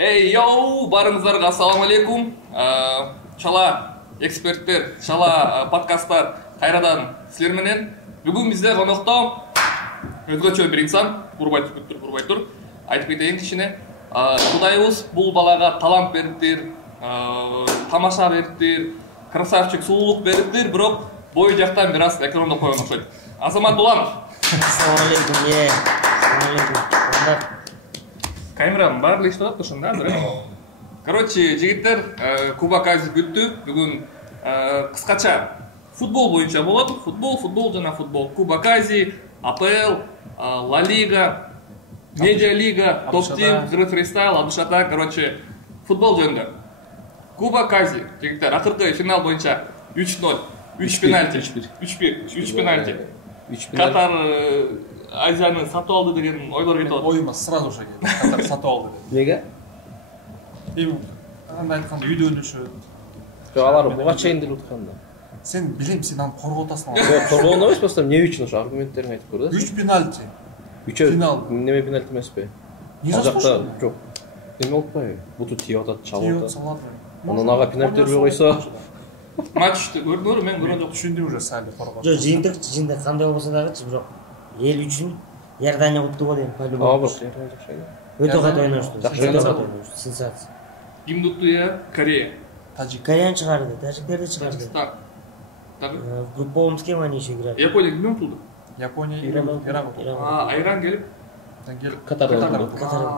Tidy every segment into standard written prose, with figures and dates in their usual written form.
Эй, йоу, барыңыздарга ассаламу алейкум. Чала эксперттер, чала подкасттар кайрадан силер менен. Бүгүн бизде конокто өзгөчө бир инсан, Бурбай тур. Айтып кетейин кичине. Кудайыбыз бул балага талант бериптир, тамаша бериптир, красавчик, сулуулук бериптир, бирок бою жактан бир аз экранды койгон окшойт. Азамат Буланов. Ассаламу алейкум. Ассаламу алейкум. Камерам баары иштеп атат ошондо азыр. Короче, жигиттер, Кубок Азии бүттү. Бүгүн кыскача футбол боюнча болот. Футбол жана футбол. Кубок Азии, АПЛ, Ла Лига, Медиа Лига, Топ Тим, Фристайл, Абушата, короче, футбол жөнүндө. Кубок Азии, жигиттер, акыркы финал боюнча 3-0, 3 пенальти, 3 пенальти. Катар Азияны сатып алды деген ойлор кетип атат. Ойыма сразу уже келди. Катар сатып алды деп. Неге? Андай айтканда үйдөнүшү. Алар буга чейиндирип атканда. Сен билем, сен аны коргоп атасың. Коргоон эмес, просто эмне үчүн ошо аргументтериңди айтып көр да. 3 пенальти. Финал. Неме пенальти эмеспи? Ал жакта жок. Эме болуппайбы? Буту тийип атат, чалып атат. Анан Анан ага пенальти бербей койсо. Матчты көрдүңөр, мен көргөн жокмун. Түшүндүм уже сали коргоп. Жок, жыйынтык кандай болбосо дагычы, бирок эл үчүн Иордания утту го дейм, по-любому. Ооба, Иордания жакшы эле. Өтө каты ойношту. Жакшы ойношту. Сенсация. Ким утту я? Корея. Тажик. Кореяны чыгарды, тажиктерди чыгарды. Пакистан. Так. В групповом схеме они еще играли. Япония кимден утулду? Япония, Иран. Иран келип. Катардан. Катар.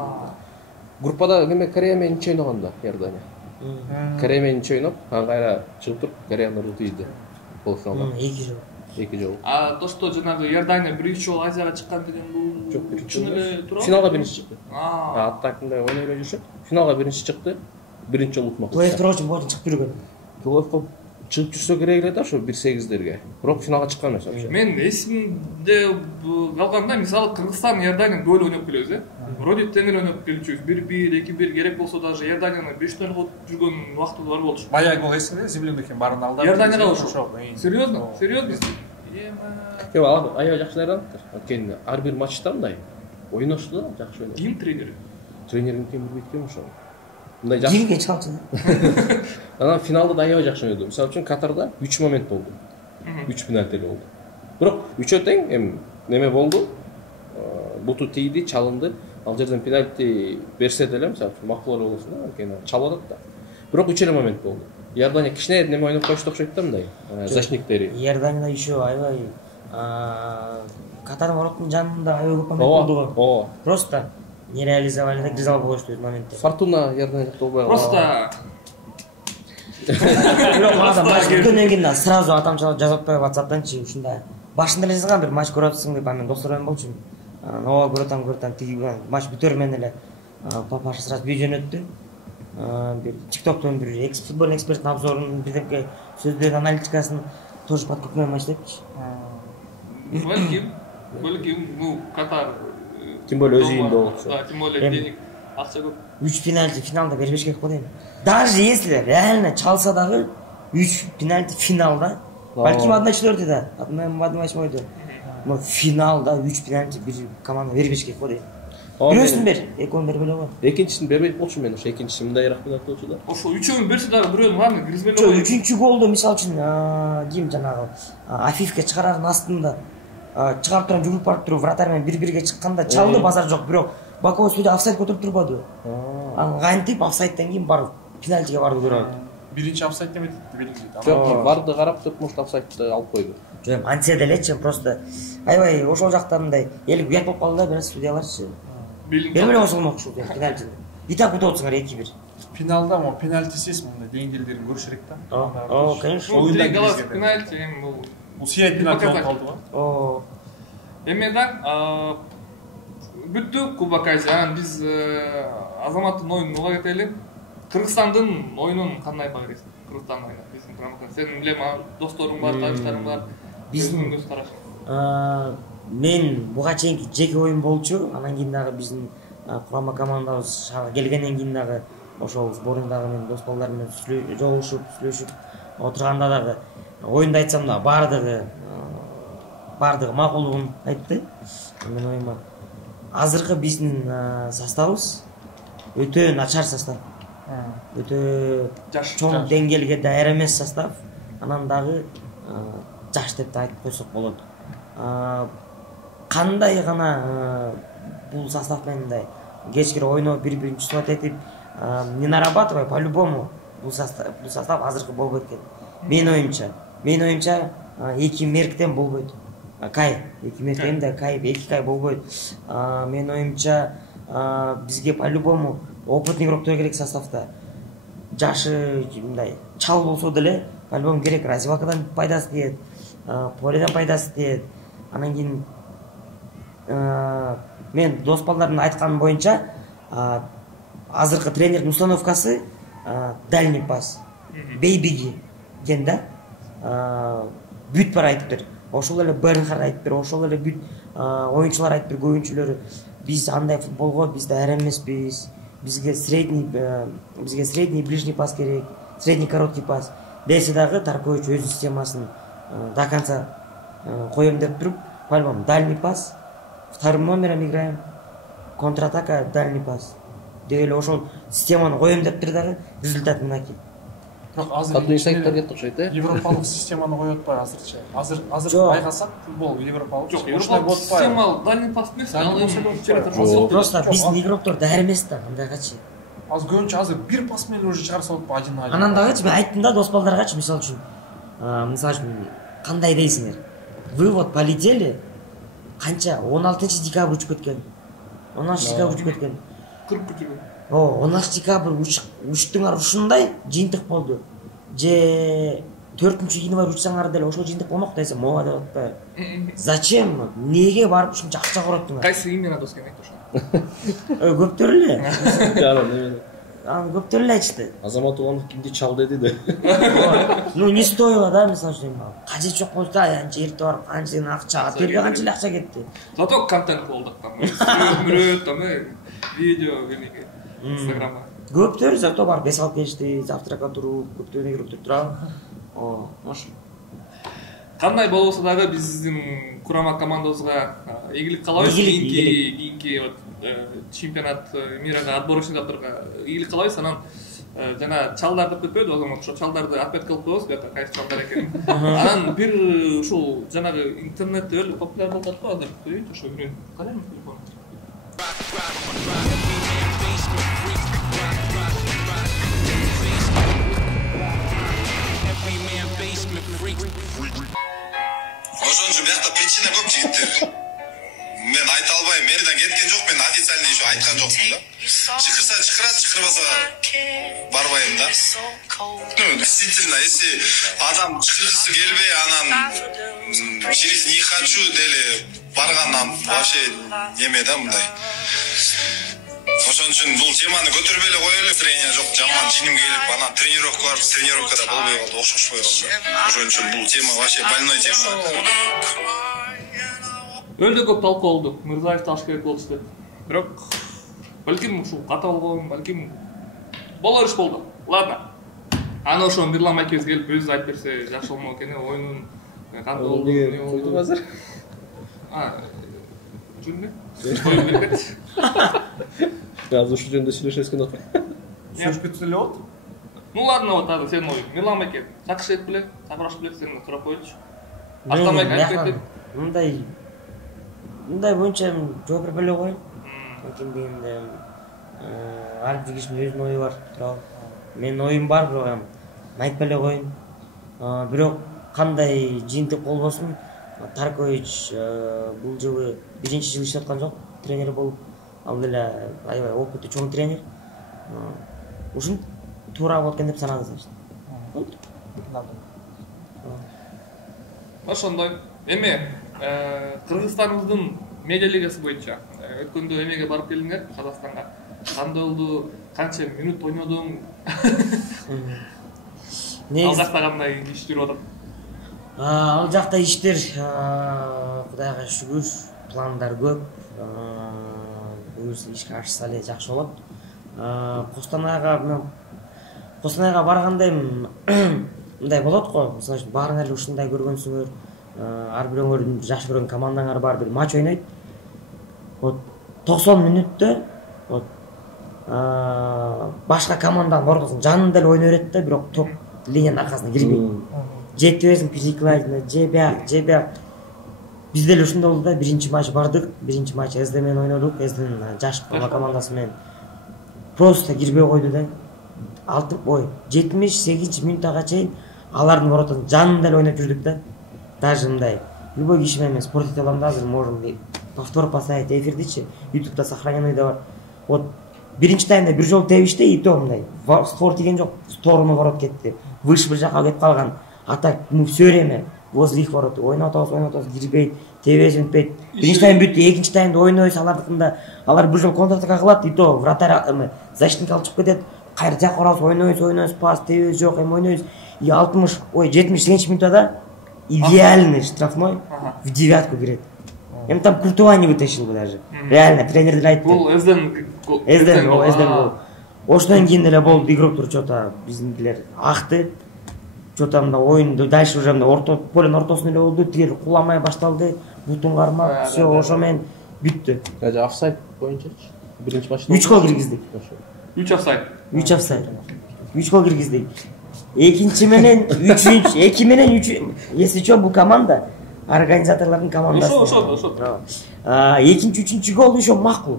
Группада неме Корея менен ниче ойногондо Иордания. Корея менен ниче ойноп, анан кайра чыгып туруп Кореяны утуйду. Полуфиналда. 2 жолу. То, что жанагы Иордания биринчи жолу Азияга чыккан деген бул Жок, биринчи чын эле туурабы? финалга биринчи чыкты. Аттакында ойной эле жүрүшөт. Финалга биринчи чыкты. Биринчи жолу утмак. Плей-оффтор үчүн болду чыгып жүргөн. Плей-оффко чыгып жүрсө керек эле да, ошо 1-8-дерге. Бирок финалга чыккан эмес вообще. Мен эсимде калганда, мисалы Кыргызстан Иордания дуэль ойноп келебиз, Вроде теңир ойноп келчүбүз. 1-1, 2-1 керек болсо даже Иорданияны 5-0 кылып жүргөн убактыбыз бар болчу. Баягы гол эсиңде, Землембекин барын алдап. Иорданияга ошо. Серьезно? Жок, ал аябай жакшы даярданыптыр. Анткени ар бир матчта мындай ойношту да, жакшы ойношту. Ким тренери? Тренерин ким билбейт экен ошо. Мындай жакшы. Кимге чалчы? Анан финалда да аябай жакшы ойноду. Мисалы үчүн Катарда 3 момент болду. 3 пенальти болду. Бирок 3 тең, эми неме болду. Буту тийди, чалынды. Ал жерден пенальти берсе деле, мисалы макулар болсун да, анткени чалып атат да. Бирок 3 момент болду. Иордания кичине неме ойноп коюшту окшойт да мындай. Защитниктери. Иорданияда еще аябай Катар воротунун жанында аябай көп момент болду го. Ооба. Просто не реализовали, так резал болушту моментте. Фортуна Иордания болбой калды. Просто Бирок анда матч бүткөндөн кийин сразу атамчалап жазып атпайбы WhatsApp'танчы ушундай. Башында эле жазган бир матч көрүп атсың деп, мен достор менен болчумун. Ооба көрөтам тиги матч бүтөр менен эле папаша сразу видео жөнөттү. Бир TikTok'тон бир футбол эксперттин обзорун, бирдеке сөздөрүн, аналитикасын тоже подкупной матч депчи. Бөлким, Катар. Тем более өзү үйүндө болчу. Да, тем более денег акча көп. 3 пенальти финалда бербеш керек го дейм. Даже если реально чалса дагы 3 пенальти финалда, балким 1-4 да, мен 1-8 но финалда 3 пенальти бир команда бербеш керек го дейм. Бирөөсүн бер, экөөнүн бербей эле кой. Экинчисин бербейт болчу мен, ошо экинчиси мындайраак пенальти болчу да. Ошо үчөөнүн берсе дагы бирөөнүн ладно киргизбей эле Жок, кой. үчүнчү голду мисалы үчүн ким жанагы Афифке чыгарардын астында чыгарып турган жүгүрүп барып туруп вратарь менен 1-1 чыкканда чалды, базар жок, бирок боковой судья офсайд көтөрүп турбады. Кантип офсайдтан кийин барып пенальтиге барды көрөт. Биринчи офсайд деметти белгилейт. Жок, барды карап туруп, может офсайдты алып койду. Жок, антсе делечи, просто аябай ошол жакта мындай эл уят болуп калды да, бир судьяларчы. Бербей койсоңмокчу пенальтини. И так утуп атсыңар 2-1. Финалда мо пенальтисиз мындай деңгээлдерин көрүш керек да. Конечно. Ойында пенальти, Бул сыйат пенальти болуп калды го. Эми да бүттү Кубок Азии. Анан биз Азаматтын оюнун уга кетели. Кыргызстандын оюнун кандай багырсың? Кыргызстандын оюну биздин программада. Сенин билем досторуң бар, тааныштарың бар. Биздин көз караш. Мен буга чейинки жеке оюн болчу. Анан кийин дагы биздин курама командабыз шаарга келгенден кийин дагы ошол сборныйдагы мен дос балдар менен жолугушуп, сүйлөшүп отурганда дагы оюнду айтсам да бардыгы макулдугун айтты. Мен оюма азыркы биздин составыбыз өтө начар состав. Өтө чоң деңгээлге даяр эмес состав. Анан дагы жаш деп айтып койсок болот. Кандай гана бул состав менен мындай кечкири ойноо бири-биринчи субат этип не нарабатывай, по-любому бул состав азыркы болбойт экен. Менин оюмча 2 мерктен болбойт. Кай, 2 мерктен да кай, 2 кай болбойт. Менин оюмча бизге по-любому опытный игроктор керек составда. Жашы мындай чал болсо деле по-любому керек. Развивалкадан пайдасы тиет, поледан пайдасы тиет. Анан кийин мен дос балдардын айтканы боюнча азыркы тренердин установкасы дальний пас, бейбиги экен да. Бүт бар айтыптыр. Ошол эле Бернхард айтыптыр, ошол эле бүт оюнчулар айтыптыр, көп оюнчулары. Биз андай футболго биз даяр эмеспиз. Бизге средний ближний пас керек, средний короткий пас. Десе дагы Таркович өз системасын до конца коем деп туруп, по-любому дальний пас, вторым номером играем, контратака, дальний пас. Деп эле ошол системаны коем деп тур дагы результат мынакей. Бирок азыр Администратор кетти окшойт, Европалык системаны коюп атпайбы азырча. Азыр байкасак футбол европалык. Жок, европалык система дальний пас эмес, Просто биздин игроктор даяр эмес да, андайгачы. Аз көбүнчө азыр бир пас менен уже чыгарса болот один. Анан дагычы мен айттым да дос балдаргачы, мисалы үчүн кандай дейсиңер? Вы вот полетели канча 16 декабрь учуп кеткен. 16 декабрь учуп кеткен. 40 күн. 16 декабрь учтуңар ушундай жыйынтык болду. Же 4-январь учсаңар деле ошол жыйынтык болмок десем, ооба деп атпайбы. Зачем? Неге барып ушунча акча короттуңар? Кайсы именно дос экен ошо? Көптөр эле. Жана Көптөр эле айтышты. Азамат Уганов кимди чал деди да. Ну не стоило да, мисалы үчүн. Кажет жок болсо анча эрте барып канча акча, терге канча акча кетти. Зато контент болдук там. Мүрөт там видео кемеге. Инстаграмга. Көптөр зато барып бес алып келишти, завтракка туруп, көптөр игроктор турабы. Ошо. Кандай болбосо дагы биздин курама командабызга ийгилик каалайбыз. Кийинки вот чемпионат мирага отборочниктерге ийгилик каалайбыз. Анан жана чалдар деп кетпөйбүз, ошо ошо чалдарды ответ кылып коебуз, бета кайсы чалдар экенин. Анан бир ушул жанагы интернетте өтө популяр болуп атпы азыр. Коеюнчу ошо бирин. Калайм телефон. Ошончу биякта причина көп жигиттер. Мен айта албайм, мэриден кеткен жок, мен официально еще айткан жокмун да. Чыкырса чыкырат, чыкырбаса барбайм да. Действительно, если адам чыкыргысы келбей, анан через не хочу деле баргандан вообще неме да мындай. Ошон үчүн бул теманы көтөрбөй эле коелу. Тренер жок, жаман жиним келип, анан тренировка барып, тренировкада болбой калды, окшошпой калды. Ошон үчүн бул тема вообще больной тема. Өлдө көп талкуулду. Мырзаев таш керек болчу деп. Бирок балким ушул ката болгон, балким болор иш болду. Ладно. Аны ошо Мирлан акебиз келип өзү айтып берсе жакшы болмок экен. Оюнун кандай болду? Койдук азыр. Жөнүндө? Коюп берет. Азыр ушул жөнүндө сүйлөшөбүз экен да. Сөзүп кетсе эле болот. Ну ладно, вот азыр сенин оюң. Мирлан аке, чакырышып беле, чакыраш беле, сени сурап коелучу. Актамай айтып кетти. Мындай боюнча жооп бербей эле коеюн. Анткени дегенде ар бир кишинин өзүнүн ою бар, туурабы. Менин оюм бар, бирок айтпай эле коеюн. Бирок кандай жыйынтык болбосун, Таркович бул жылы биринчи жыл иштеп аткан жок, тренер болуп. Ал деле аябай опыты чоң тренер. Ушун туура болот экен деп санады значит. Ошондой. Эми Кыргызстаныбыздын медиа лигасы боюнча өткөндө эмеге барып келдиңер Казакстанга. Кандай болду? Канча минут ойнодуң? Ал жакта кандай иш жүрүп атат? Ал жакта иштер Кудайга шүгүр, пландар көп. Буюрса ишке ашса эле жакшы болот. Костанайга барганда мындай болот го. Мисалы баарыңар эле ушундай көргөнсүңөр. Ар бирөөңөрдүн жакшы көргөн командаңар бар, бир матч ойнойт. Вот 90 мүнөттө вот башка команданын ортосунун жанында эле ойной берет да, бирок топ линиянын аркасына кирбейт. Же тибесиң перекладина, же бияк. Биз деле ушундай болду да, биринчи матч бардык. Биринчи матч СД менен ойнодук. СДнин жаш командасы менен просто кирбей койду да. 78-минутага чейин алардын воротунун жанында эле ойноп жүрдүк да. Даже мындай любой киши менен спорт эте алам да, азыр можем повтор поставить эфирдичи. YouTube'да сохраненный да бар. Вот биринчи таймда бир жолу тебишти, и то мындай створ тиген жок, сторону ворот кетти. Выше бир жака кетип калган. Атак все время возле их ворот ойноп атабыз, кирбейт, тебеш өтпөйт. Биринчи тайм бүттү, экинчи таймда ойнойбуз алардыкында. Алар бир жолу контратака кылат, и то вратарь защитник алып чыгып кетет. Кайра жак барабыз, ойнойбуз, пас тебеш жок, ойнойбуз. И 70-80 минутада идеальный штрафной в девятку кирет. Там Куртуа не вытащил бы даже. Реально, тренер айтты. Бул Эзден гол. Ошондон кийин эле болду, игроктор что-то биздикилер акты. Что-то мында оюнду дальше уже мында полдун ортосунда эле болду, тигер куламай башталды, бутун кармап, все ошо менен бүттү. Офсайд боюнчачы биринчи матчта 3 гол киргиздик. 3 офсайд. 3 гол киргиздик. Экинчи менен 3, 2 менен 3. Если что, бул команда организаторлордун командасы. Ошо. Экинчи, үчүнчү гол ошо макул.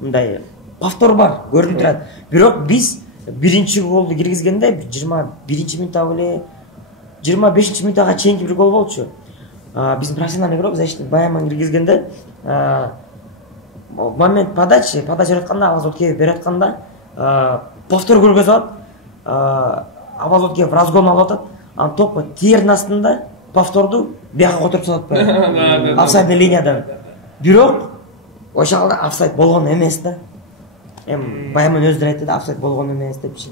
Мындай повтор бар, көрүнүп турат. Бирок биз биринчи голду киргизгенде 21-минутта беле 25-минутага чейинки бир гол болчу. Биздин профессиональный игрок защитник Баяман киргизгенде момент подача бератканда, Авазот кеп бератканда повтор көргөзүп алат. Авазот кеп разгон алып атат. Анан топко тиердин астында повторду бияка которуп салат. Офсайдный линиядан. Бирок ошол офсайд болгон эмес да. Баяман өздөрү айтты да, офсайд болгон эмес депчи.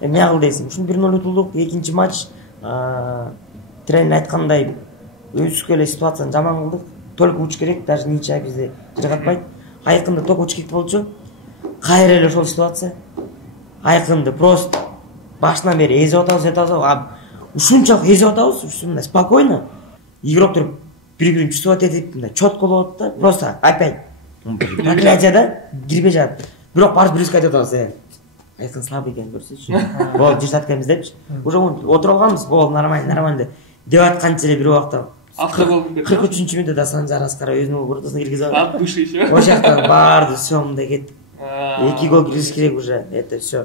Эмне кыл дейсиң? Ушун 1-0 утулдук. Экинчи матч тренер айткандай өзүбүзгө эле ситуацияны жаман кылдык. Только уч керек, даже ничья бизди жыгатпайт. Айкынды топ уч керек болчу. Кайра эле ошол ситуация. Айкынды просто башынан бери эзип атабыз. Ушунчалык эзип атабыз, ушундай спокойно. Игроктор бири-бирин чувствовать этип, мындай чётко болот да. Просто опять проклятие да, кирбей жатат. Бирок барып бирибизге айтып атабыз, айкын слабый экен көрсөтчү. Болду, жыштатканбыз депчи. Уже отуруп алганбыз, болду, нормально деп атканча эле бир убакта 43-мүнөттө Санжар Аскара өзүнүн ортосуна киргизип алды. Быши еще. Ошол жактан барды, всё мындай кетти. 2 гол киргизиш керек уже, это всё.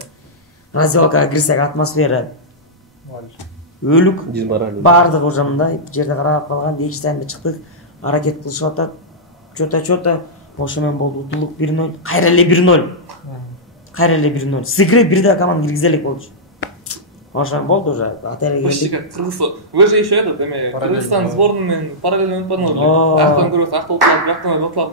Раздевалкага кирсек атмосфера өлүк. Бардык уже мындай жерде карап калган, экинчи таймда чыктык, аракет кылышып атат. Чота ошо менен болду, утулук 1-0, кайра эле 1-0. С игры бирде команда киргизе элек болчу. Ошо болду уже, отельге келдик. Кыргызстан. Вы же еще этот, Кыргызстан сборныймен параллельно өтпөдүңөр. Актан көрөбүз, актан утулат, бияктан утулат,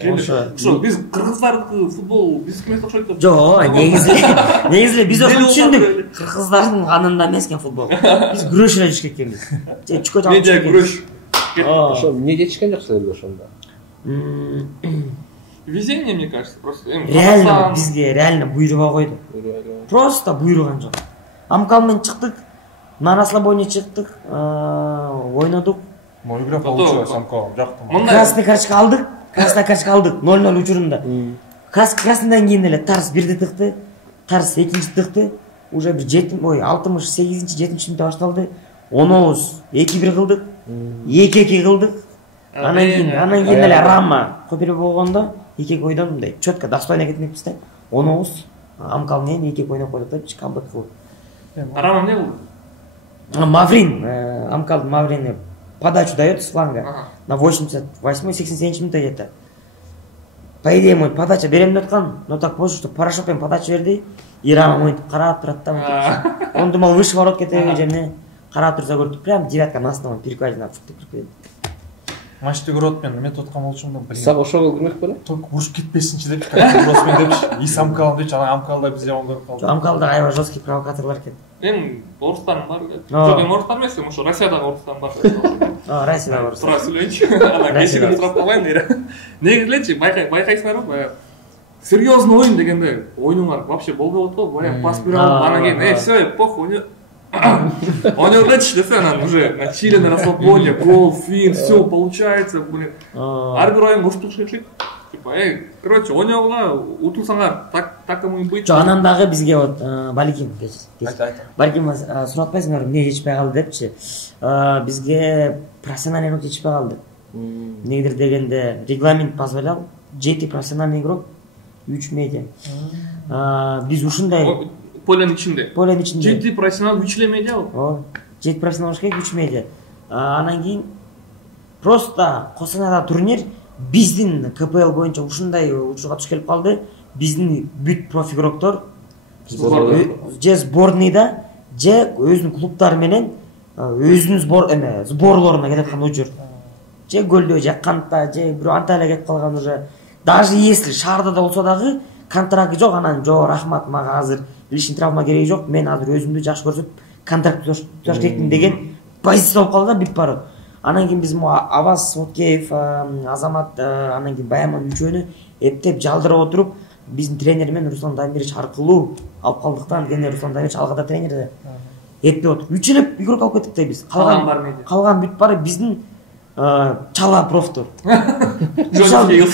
Ошо биз кыргыздардыкы футбол биздикине окшойт деп. Жок, негизи биз ошону түшүндүк. Кыргыздардын канында эмес экен футбол. Биз күрөш эле жүрүш экенбиз. Чүкө жак. Медиа күрөш. Ошо эмне жетишкен жок силерге ошондо? Везение, мне кажется, просто. Реально бизге реально буйруга койду. Просто буйруган жок. Амкал менен чыктык, на расслабоне чыктык, ойнодук. Но игра получилась Амкал, жактым. Красный карточка алдык. 0-0 учурунда. Красныйдан кийин эле Тарс бирди тыкты, Тарс экинчи тыкты. Уже бир 68-70-минутта башталды. Онобуз 2-1 кылдык, 2-2 кылдык. Анан кийин эле Рама көпүрө болгондо 2 ойдон мындай чөткө достойно кетмекпиз да. Онобуз Амкал менен 2 ойноп койдук да, камбэк кылып. Рама эмне болду? Маврин, Амкал Маврин подачу дает с фланга на 88-87 минута где-то. По идее, мой подача берем доткан, но так позже, что Порошокпен подача берди, и Рама мой карап турат там. Он думал, выше ворот кетеби жерне, карап турса көрдү, прям девятка на основном перекладина фуктуп. Матчты көрөт мен эметип аткан болчумун, блин. Сак ошол гол кирмек беле? Только уруп кетпесинчи деп, Кросмен депчи. И Амкал депчи, анан Амкалда биз жаман көрүп калдык. Амкалда аябай жесткий провокаторлор экен. Орустан бар. Жок, Орустан эмес, ошо Россиядагы Орустан бар. Россияда бар. Тура сүйлөйүнчү. Анан кечиге сурап калбайын дейт. Негизи элечи, байкайсыңарбы? Серьезный оюн дегенде, оюнуңар вообще болбой болот го, баягы пас берип алып, анан кийин, всё, похуй, ойнойгочу десе, анан уже на Чили, на расслабоне, гол, фин, всё получается, блин. Ар бир оюн кошуп чыгыш керек. Типа, короче, ойногула утулсаңар такымы быйт. Жок, анан дагы бизге вот балким Айта. балким суратпайсыңар эмне жетишпей калды депчи. Бизге профессиональный игрок жетишпей калды. Эмнегедир дегенде регламент позволял 7 профессиональный игрок 3 медиа. Биз ушундай Полянын ичинде. ичинде 7 профессионал 3 эле медиа ал. Ооба. 7 профессионал керек 3 медиа. Анан кийин просто Костанайда турнир биздин КПЛ боюнча ушундай учурга туш келип калды. Биздин бүт профи игроктор же сборныйда, же өзүнүн клубдары менен өзүнүн сборлоруна кетип аткан учур. Же Көлдө, же Кантта, же бирөө Анталияга кетип калган уже. Даже если шаарда да болсо дагы контракты жок, анан жок, рахмат, мага азыр лишний травма кереги жок. Мен азыр өзүмдү жакшы көрсөтүп контракт туташ керекмин деген позиция болуп калган бүт баары. Анан кийин биз Абас Моткеев, Азамат, анан кийин Баяман үчөөнү эптеп жалдырып отуруп, биздин тренер менен Руслан Дамирович аркылуу алып калдыктан, кийин Руслан Дамирович алгада тренер да эптеп отуруп. 3 эле игрок алып кеттик да биз. Калган бүт баары биздин чала профтор. Мисалы,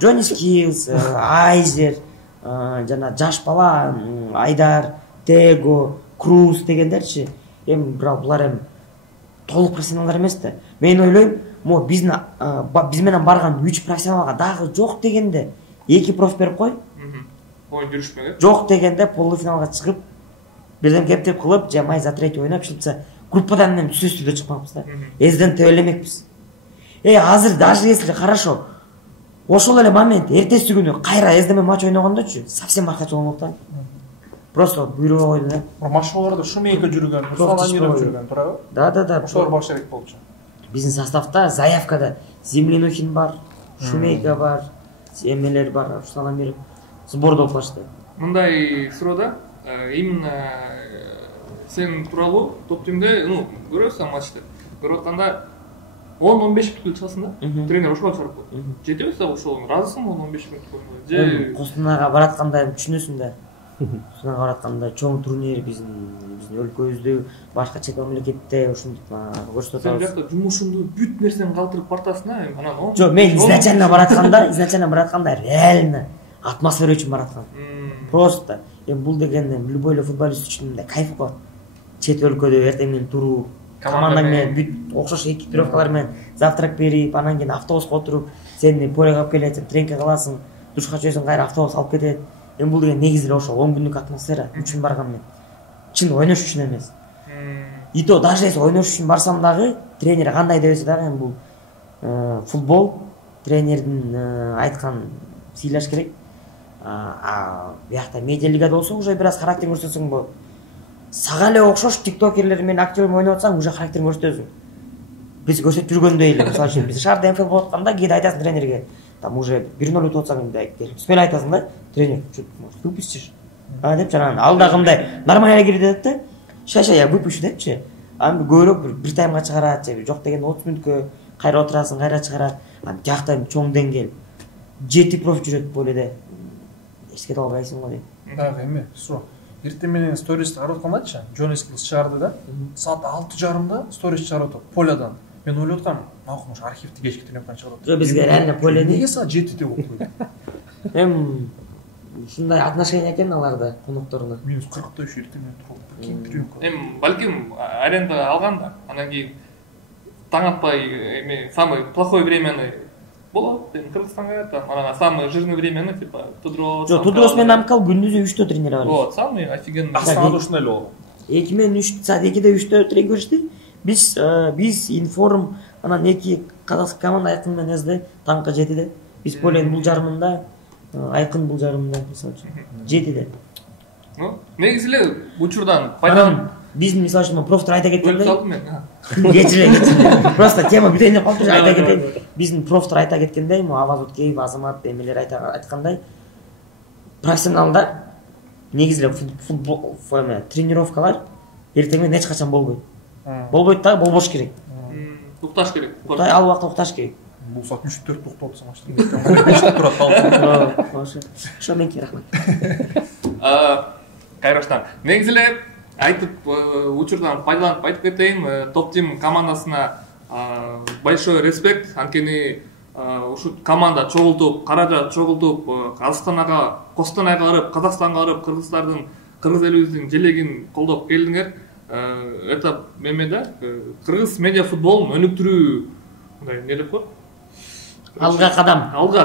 Джонни Скиллс, Айзер, жана жаш бала Айдар, Tego, Круз дегендерчи. Бирок булар толук профессионалдар эмес да. Мен ойлойм, биз менен барган 3 профессионалга дагы жок дегенде 2 проф берип кой. Ой, жүрүшпөгө. Жок дегенде полуфиналга чыгып, бирден кептеп кылып, же май за третий ойноп чыкса, группадан мен түзөстүдө чыкпакпыз да. Эзден тебелемекпиз. Азыр даже если хорошо, ошол эле момент эртеси күнү кайра эздеме матч ойногондочу, совсем башкача болмок да. Просто буйруга койду да. Машкаларда Шумейка жүргөн, Руслан Амиров жүргөн, туурабы? Да. Ошолор баш керек болчу. Биздин составда заявкада Землянухин бар, Шумейка бар, эмелер бар, Руслан Амиров сборда болуп калышты. Мындай суроо да, именно сен тууралуу топ тимде, көрөсүң матчты. Көрүп атканда 10-15 бүткүл чыгасың да. Тренер ошого чыгарып койду. Жетеби сага ошол, ыраазысыңбы 10-15 бүткүл койгонго? Же Костанайга баратканда түшүнөсүң да. Костанайга баратканда чоң турнир биздин өлкөбүздө, башка чет мамлекетте ушинтип көрсөтөт сен атабыз. биякта жумушуңду бүт нерсени калтырып бартасың да, анан Жок, мен изначально баратканда реально атмосфера үчүн бараткам. Просто бул деген любой эле футболист үчүн мындай кайф го. Чет өлкөдө эртең менен туруп, команда менен бүт окшош экипировкалар менен завтрак берип, анан кийин автобуска отуруп, сени полеге алып келет, тренинг кыласың, душка чөйсөң, кайра автобус алып кетет. Бул деген негизи эле ошол 10 күндүк атмосфера үчүн баргам мен. Чын ойнош үчүн эмес. И то даже если ойнош үчүн барсам дагы, тренер кандай дебесе дагы бул футбол тренердин айткан сыйлаш керек. Биякта медиа лигада болсо уже бир аз характер көрсөтсөң болот. Сага эле окшош тиктокерлер менен актерлер ойноп атсаң, уже характерин көрсөтөсүң. Биз көрсөтүп жүргөндөй эле, мисалы үчүн биз шаарда МФЛ болуп атканда кээде айтасың тренерге, там уже 1-0 өтүп атсаң, келип спел айтасың да, тренер, что выпустишь? Деп жанагы алдагындай нормально кирди деп да. Шаша я выпущу депчи. Аны көбүрөөк бир таймга чыгарат, же жок деген 30 мүнөткө кайра отурасың, кайра чыгарат. Аны жакта чоң деңгел 7 проф жүрөт поледе. Эчке албайсың го дейм. Дагы эме, суроо. Эртең менен сторис карап аткандачы, Джонни Скиллс чыгарды да. Саат 6:30-да сторис чыгарып атат полядан. Мен ойлоп аткам, макул архивди кечки тренировканы чыгарып атат. Жок, бизге реально полени. Неге саат 7-де болуп койду? Ушундай отношение экен аларда конокторуна. Минус 40-та ушу эртең менен туруп, ким тренировка. Балким аренда алган да, анан кийин таң атпай самый плохой времени болот, Кыргызстанга, там анан самый жирный времени типа Тудрос. Жок, Тудрос менен Амкал күндүзү 3-тө тренировались. Вот, самый офигенный. Астанада ушундай эле болду. 2003 саат 2-де 3-тө тренинг көрүштү. Биз информ анан 2 казакстан команда Айкын менен СД таңкы 7-де. Биз полен бул жарымында, Айкын бул жарымында, мисалы үчүн 7-де. Негизи эле учурдан пайдаланып биздин мисалы үчүн профтор айта кеткенде. Кечире. Просто тема бүтөйүн деп калыптыр, айта кетейин. Биздин профтор айта кеткенде, Аваз Уткеев, Азамат эмелер айткандай, профессионалдар негизи эле футбол тренировкалар эртең менен эч качан болбойт. Болбойт да, болбош керек. Укташ керек. Ал убакта укташ керек. Бул саат 3-4 токтоп атсам аштым. Турат калды. Ошо меники рахмат. Кайраштан. Негизи эле айтып учурдан пайдаланып айтып кетейин, топ тим командасына большой респект. Анткени ушу команда чогултуп, каражат чогултуп, Астанага, Костанайга барып, Казакстанга барып, кыргыз элибиздин желегин колдоп келдиңер. Это эме да, кыргыз медиа футболун өнүктүрүү мындай эмне деп коет? Алга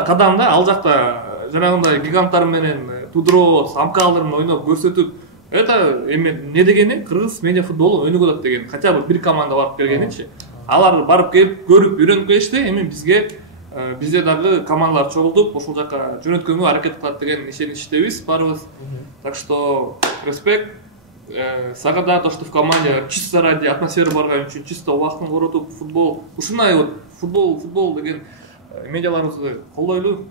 кадам да, ал жакта жанагындай гиганттар менен тудро, самкалдар менен ойноп көрсөтүп, это эме не дегени? Кыргыз медиа футболу өнүгүп атат деген. Хотя бы бир команда барып келгеничи. Алар барып келип, көрүп, үйрөнүп келишти, эми бизде дагы командалар чогултуп, ошол жака жөнөткөнгө аракет кылат деген ишеничтебиз баарыбыз. Так что респект. Сага да, то, что в команде чисто ради атмосферы барган үчүн, чисто убактын коротуп, футбол, ушундай вот футбол деген медиаларыбызды колдойлу.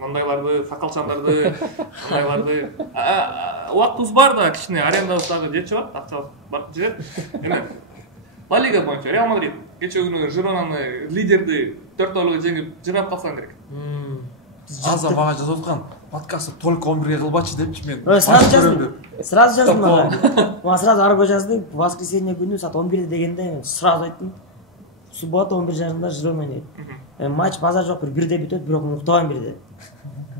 Мындайларды, сакалчандарды, мындайларды. Убактыбыз бар да, кичине арендабыз дагы жетчү бар, акчабыз бар жетет. Эме Ла Лига боюнча Реал Мадрид кече күнү Жиронаны лидерди 4-0 жеңип жыгап калсаң керек. Аза мага жазып аткан подкастты только 11-ге кылбачы депчи мен. Сразу жаздым мага. Мага сразу арго жазды. Воскресенье күнү саат 11 дегенде сразу айттым. Суббота 11:00 Жирон ойнойт. Матч базар жок, бирде бүтөт, бирок уктабайм бирде.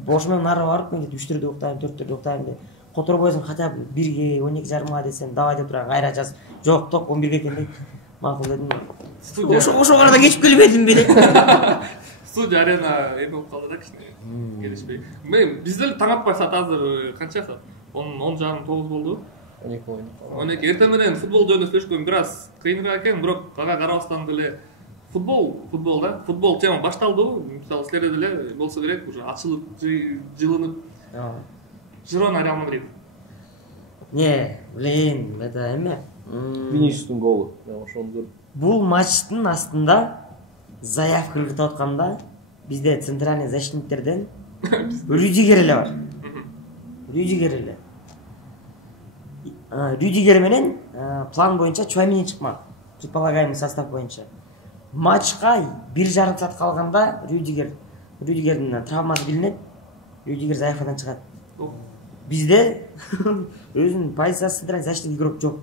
Ошо нары барып мен 3-4-дө уктайм, 4-төрдө уктайм деп. Которбойсуң хотя бы 1-ге 12:30 десем, давай деп турам, кайра жаз. Жок, ток 11-ге экен деп. Макул дедим. Ошо арада кечип келбедим беле. Студия арена эме болуп калды да кичине. Келишпей. Мен бизде эле таң атпай саат азыр канча саат? 10:30-9 болду. 12 эртең менен футбол жөнүндө сүйлөшкөн бир аз кыйыныраак экен, бирок ага карабастан деле футбол да. Футбол тема башталды. Мисалы силерде деле болсо керек, уже ачылып, жылынып. Жирона Реал Мадрид. Не, блин, это эме. Винисиустун голу. Ошону көрүп. Бул матчтын астында заявка кыргызып атканда бизде центральный защитниктерден Рюдигер эле бар. Рюдигер менен план боюнча Чуамини чыкмак. Предполагаемый состав боюнча. Матчка 1,5 саат калганда Рюдигердин травмасы билинет. Рюдигер заявкадан чыгат. Бизде өзүнүн позициясы центральный защитник игрок жок.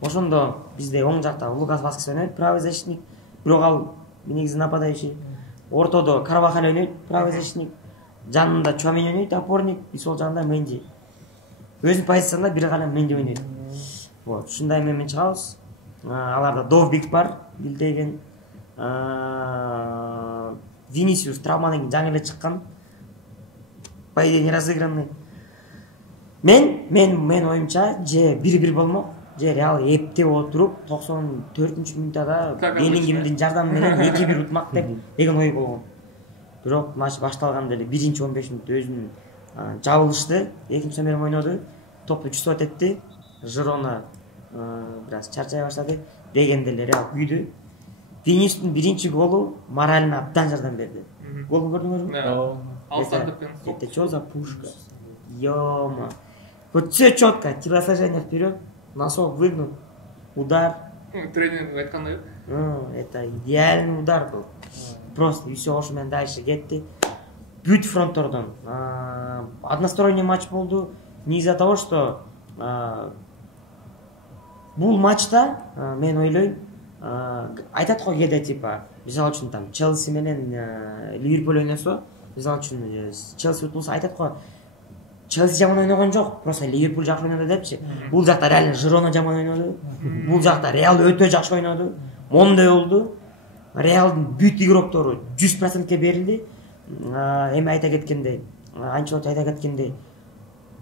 Ошондо бизде оң жакта Лукас Васкес ойнойт, правый защитник. Бирок ал негизи нападающий. Ортодо Карвахаль ойнойт, правый защитник. Жанында Чуамини ойнойт, опорник, и сол жагында Менди. Өзүнүн позициясында бир гана Менди ойнойт. Вот, ушундай менен чыгабыз. Аларда Довбик бар, билдеген. Винисиус травмадан кийин жаңы эле чыккан. По идее не разыгранный. Мен оюмча же 1-1 болмок, же Реал эпте болуп туруп 94-мүнөттө Беллингемдин жардамы менен 2-1 утмак деген ой болгон. Бирок матч башталганда эле 1-15 мүнөттө өзүнүн жабылышты, экинчи номер ойноду, топту чувствовать этти. Жирона бир аз чарчай баштады дегенде эле Реал күйдү. Винисиустун биринчи голу морально абдан жардам берди. Голду көрдүңөрбү? Алстан депкен. Это что за пушка? Ё-мо. Вот все четко, телосложение вперед, носок выгнут, удар. Тренер айткандай. Это идеальный удар был. Просто и все, ошомен дальше кетти. Бүт фронттордон. Односторонний матч болду. Не из-за того, что бул матчта мен ойлойм, айтат го кээде типа, мисалы үчүн там Челси менен Ливерпуль ойносо, мисалы үчүн Челси утулса айтат го, Челси жаман ойногон жок, просто Ливерпуль жакшы ойноду депчи. Бул жакта реально Жирона жаман ойноду. Бул жакта Реал өтө жакшы ойноду. Мондай болду. Реалдын бүт игроктору 100%ке берилди. Эми айта кеткендей, Анчелоти айта кеткендей,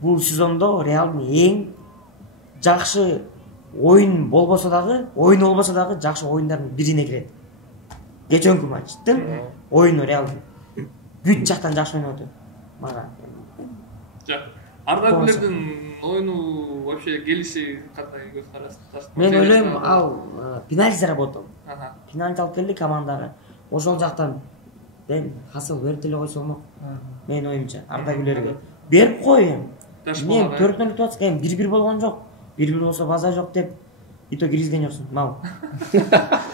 бул сезондо Реалдын эң жакшы ойын болбосо дагы жакшы оюндардын бирине кирет. Кечөнкү матчтын оюну Реалдын бүт жактан жакшы ойноду. Мага Арда Гүлердин оюну вообще келиши кандай көз караш? Мен ойлойм, ал пенальти заработал. Пенальти алып келди командага. Ошол жактан Хасыл берип эле койсо болмок. Мен оюмча Арда Гүлерге берип кой эми. Мен 4-0 утуп атсак, 1-1 болгон жок. 1-1 болсо база жок деп ито киргизген жоксуң, мал.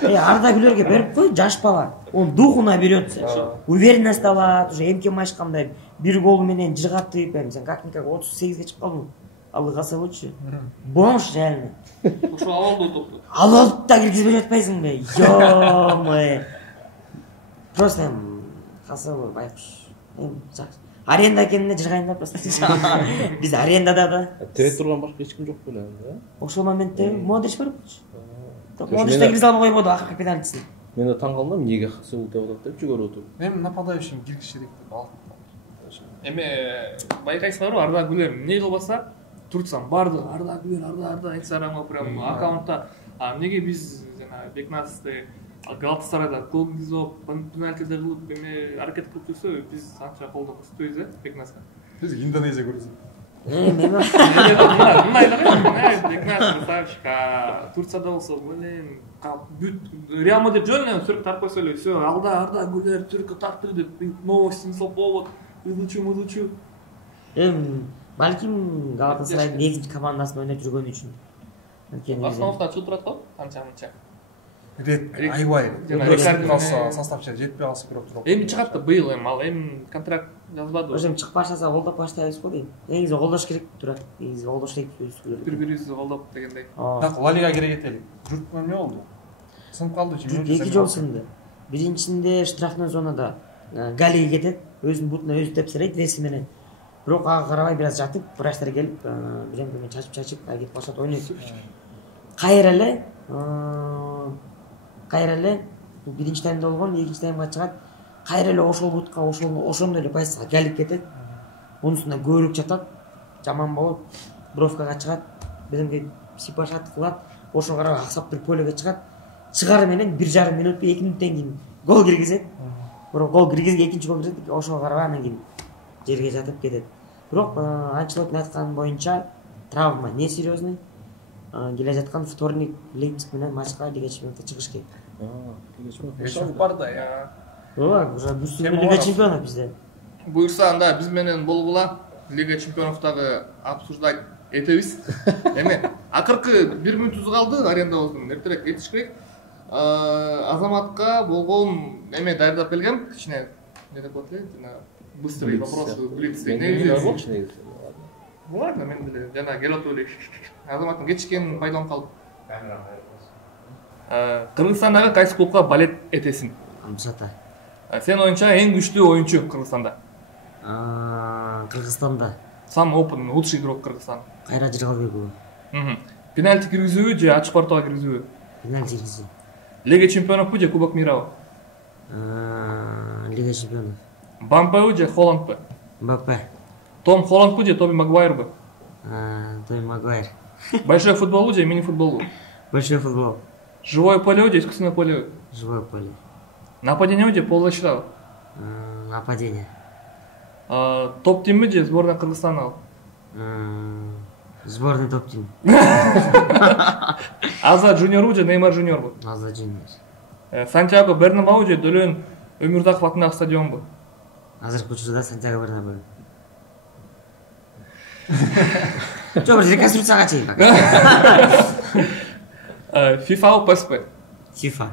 Арда Гүлерге берип кой, жаш бала. Он духу наберется. Уверенность алат, уже эмке матч кандай бир гол менен жыгатып, сен как-никак 38-ге чыгып калдың. Алга салучу. Бомж реально. Ошо алды топту. Алып да киргизбей жатпайсың бе? Ё-мое. Просто касыбы байкуш. Аренда экенине жыргайын да просто. Биз арендада да. Тебе турган башка эч ким жок беле, да? Ошол моментте Модрич бар болчу. Бирок Модрич да киргизе албай койбоду акыркы пенальтисин. Мен да таң калдым, эмнеге касыбы деп атат деп жүгөрүп отуруп. Мен нападающим киргиз керек деп алдым. Эме байкайсыңарбы, Арда Гүлер эмне кылбаса, турсам барды, Арда Гүлер, Арда Инстаграмга прям аккаунтта, эмнеге биз жана Бекназды Галатасарайда гол киргизип, пенальтиде кылып, эме аракет кылып жүрсө, биз анча колдоп күтөбүз, Бекназга. Биз Индонезия көрөбүз. Бекназ красавчик, Турцияда болсо, блин, бүт Реал Мадрид жөн сүрүп тартып койсо эле, всё, Арда Гүлер Түркү тартты деп новостин сопобот. Изучу. Балким Галатасарайдын негизги командасында ойноп жүргөн үчүн. Основада чыгып турат го, канча-мынча. Рет айбай. Рекорд калса составча жетпей калса көрөп турат. Эми чыгат да быйыл ал контракт жазбады. Ошем чыгып баштаса колдоп баштайбыз го дейм. Негизи колдош керек турат. Негизи колдош керек. Бири-бирибизди колдоп дегендей. Так, Ла Лига керек этели. Журт эмне болду? Сынып калды чемпиондук. Эки жол сынды. Биринчисинде штрафный зонада Галиге кетет, өзүнүн бутуна өзү тепсирейт реси менен. Бирок ага карабай бир аз жатып, врачтар келип, бирен чачып кетип башат ойнойт. Кайра эле бул биринчи таймда болгон, экинчи таймга чыгат. Кайра эле ошол бутка, ошондой эле позицияга Галик кетет. Мунусунда көбүрөөк жатат, жаман болуп, бровкага чыгат, биринге сипашат кылат, ошого карабай аксап бир полеге чыгат. Чыгары менен 1,5 минут, 2 минуттан кийин гол киргизет. Бирок гол киргизген экинчи гол киргизет, ошого карабай анан кийин жерге жатып кетет. Бирок Анчелоттун айтканы боюнча травма не серьезный. Келе жаткан вторник Лейпциг менен матчка Лига чемпионатта чыгыш керек. Эшов бар да, я. Ооба, уже бүсүн Лига чемпиону бизде. Буюрса анда биз менен болгула Лига чемпионовдагы обсуждать этебиз. Эме акыркы 1 мүнөтүбүз калды арендабыздын, эртерээк кетиш керек. Азаматка болгон эме даярдап келгем, кичине не деп атат эле, жана быстрый вопрос, блиц негизи. Ладно, мен деле жана келип отуруп эле. Азаматтын кечиккенин пайдаланып калдым. Кыргызстандагы кайсы клубка балет этесиң? Амсата. Сен оюнча эң күчтүү оюнчу Кыргызстанда? Кыргызстанда. Сам опытный, лучший игрок Кыргызстана. Кайрат Жыргалбеков. Пенальти киргизүүбү же ачык ортого киргизүүбү? Пенальти киргизүү. Лига чемпионовбу же Кубок мирабы? Лига чемпионов. Бампебы же Холландбы? Мбаппе. Том Холландбы же Тоби Магуайрбы? Тоби Магуайр. Большой футболбу же мини футболбу? Большой футбол. Живое поле же искусственное поле? Живое поле. Нападение же полузащита? Нападение. Топ-тимби же сборная Кыргызстана? Сборный топ-тим. Аза Жуниорбу же Неймар Жуниорбу? Аза Жуниор. Сантьяго Бернабеу же Дөлөн Өмүрзаков атындагы стадионбу? Азыркы учурда Сантьяго Бернабеу. Жок, реконструкцияга чейин. ФИФАбы, PESпи? FIFA.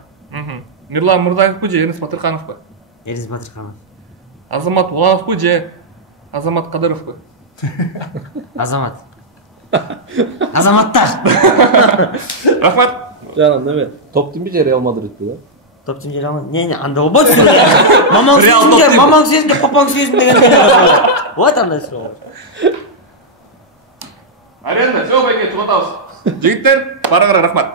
Мирлан Мурдаевбу же Эрнис Батыркановбу? Эрнис Батырканов. Азамат Улановбу же Азамат Кадыровбу? Азамат. Азаматтар. Рахмат. Жаным, неме? Топ-тимби же Реал Мадридби, да? Топ-тим же Реал. Не, анда болбойт. Мамаң сөзүн деп папаң сөзүн дегенде. Вот андай сөз. Аренда, всё, байке, чыгып атабыз. Жигиттер, барыңар рахмат.